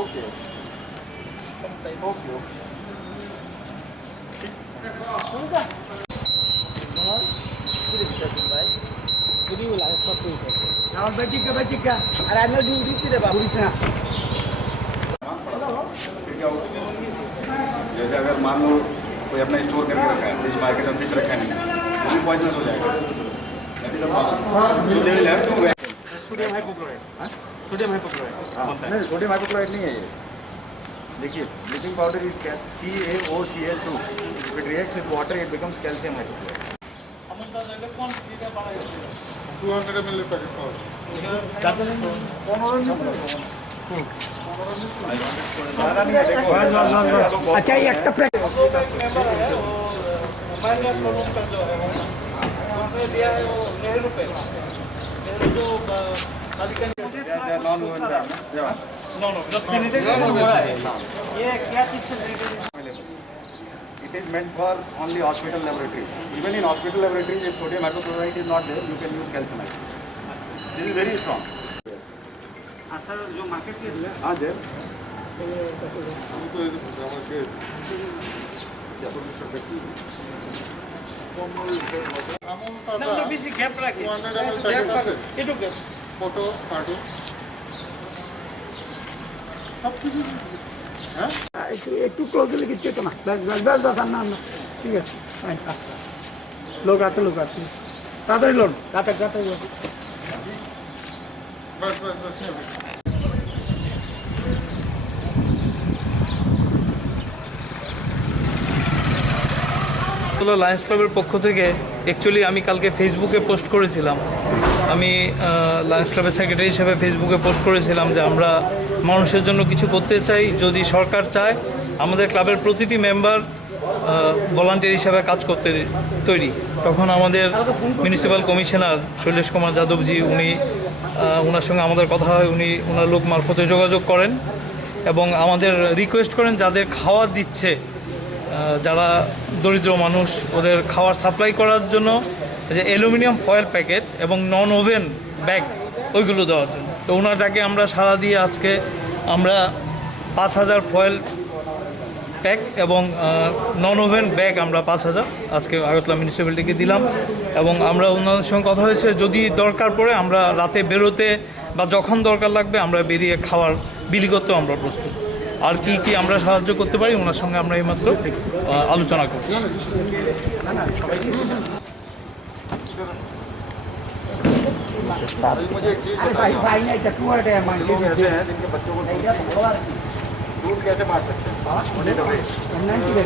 Okay okay okay अरे आम्ही duty रे बाबू जैसे अगर मान लो कोई अपना स्टोर करके रखा है, फिश मार्केट में फिश रखा है नहीं, वो भी पॉइजनस हो जाएगा। सोडियम हाइपोक्लोराइड सोडियम हाइपोक्लोराइड नहीं, सोडियम हाइपोक्लोराइड नहीं है ये। देखिए, bleaching powder is CaOCl2. If it reacts with water, it becomes calcium hypochlorite. 200 ml packet powder अच्छा ये একটা প্যাকেট हमारे शोरूम का जो है उसने दिया है वो नेहरू पे नेहरू जो नो जब सैनिटाइजर हो रहा है ये क्या चीज़ से It is meant for only hospital laboratories. Even in hospital laboratories, if sodium hypochlorite is not there, you can use calcium hypochlorite. This is very strong. Sir जो मार्केट के हाँ जय तो আমাকে আমন তাজা বেশি গ্যাপ রাখি 200 ml প্যাকেট আছে একটু গ্যাপ কত কার্টুন সব কিছু হ্যাঁ একটু ক্লোজলি কিছু তো না ব্যাস না না ঠিক আছে লোক আছে তাড়াতাড়ি লোন তাড়াতাড়ি বাস বাস বাস লায়ন্স ক্লাবের পক্ষ থেকে অ্যাকচুয়ালি আমি কালকে ফেসবুকে পোস্ট করেছিলাম। আমি লায়ন্স ক্লাবের সেক্রেটারি হিসেবে ফেসবুকে পোস্ট করেছিলাম যে আমরা মানুষের জন্য কিছু করতে চাই, যদি সরকার চায় আমাদের ক্লাবের প্রতিটি মেম্বার ভলান্টিয়ার হিসাবে কাজ করতে তৈরি। তখন আমাদের মিউনিসিপ্যাল কমিশনার শৈলেশ কুমার যাদবজি ওনার সঙ্গে আমাদের কথা হয়, ওনার লোক মারফতে যোগাযোগ করেন এবং আমাদের রিকোয়েস্ট করেন যাদের খাওয়া দিচ্ছে, যারা দরিদ্র মানুষ ওদের খাওয়ার সাপ্লাই করার জন্য যে অ্যালুমিনিয়াম ফয়েল প্যাকেট এবং নন ওভেন ব্যাগ ওইগুলো দেওয়ার জন্য। তো ওনার ডাকে আমরা সাড়া দিয়ে আজকে আমরা 5000 ফয়েল প্যাক এবং নন ওভেন ব্যাগ আমরা 5000 আজকে আগরতলা মিউনিসিপ্যালিটিকে দিলাম। এবং আমরা ওনাদের সঙ্গে কথা হয়েছে যদি দরকার পড়ে আমরা রাতে বেরোতে বা যখন দরকার লাগবে আমরা বেরিয়ে খাওয়ার বিলি করতেও আমরা প্রস্তুত। আর কি কি আমরা সাহায্য করতে পারি ওনার সঙ্গে আমরা এইমাত্র আলোচনা করছি। भाई नहीं चटुआ है मान लोग ऐसे हैं जिनके बच्चों को दूध कैसे बांट सकते हैं? लीजिए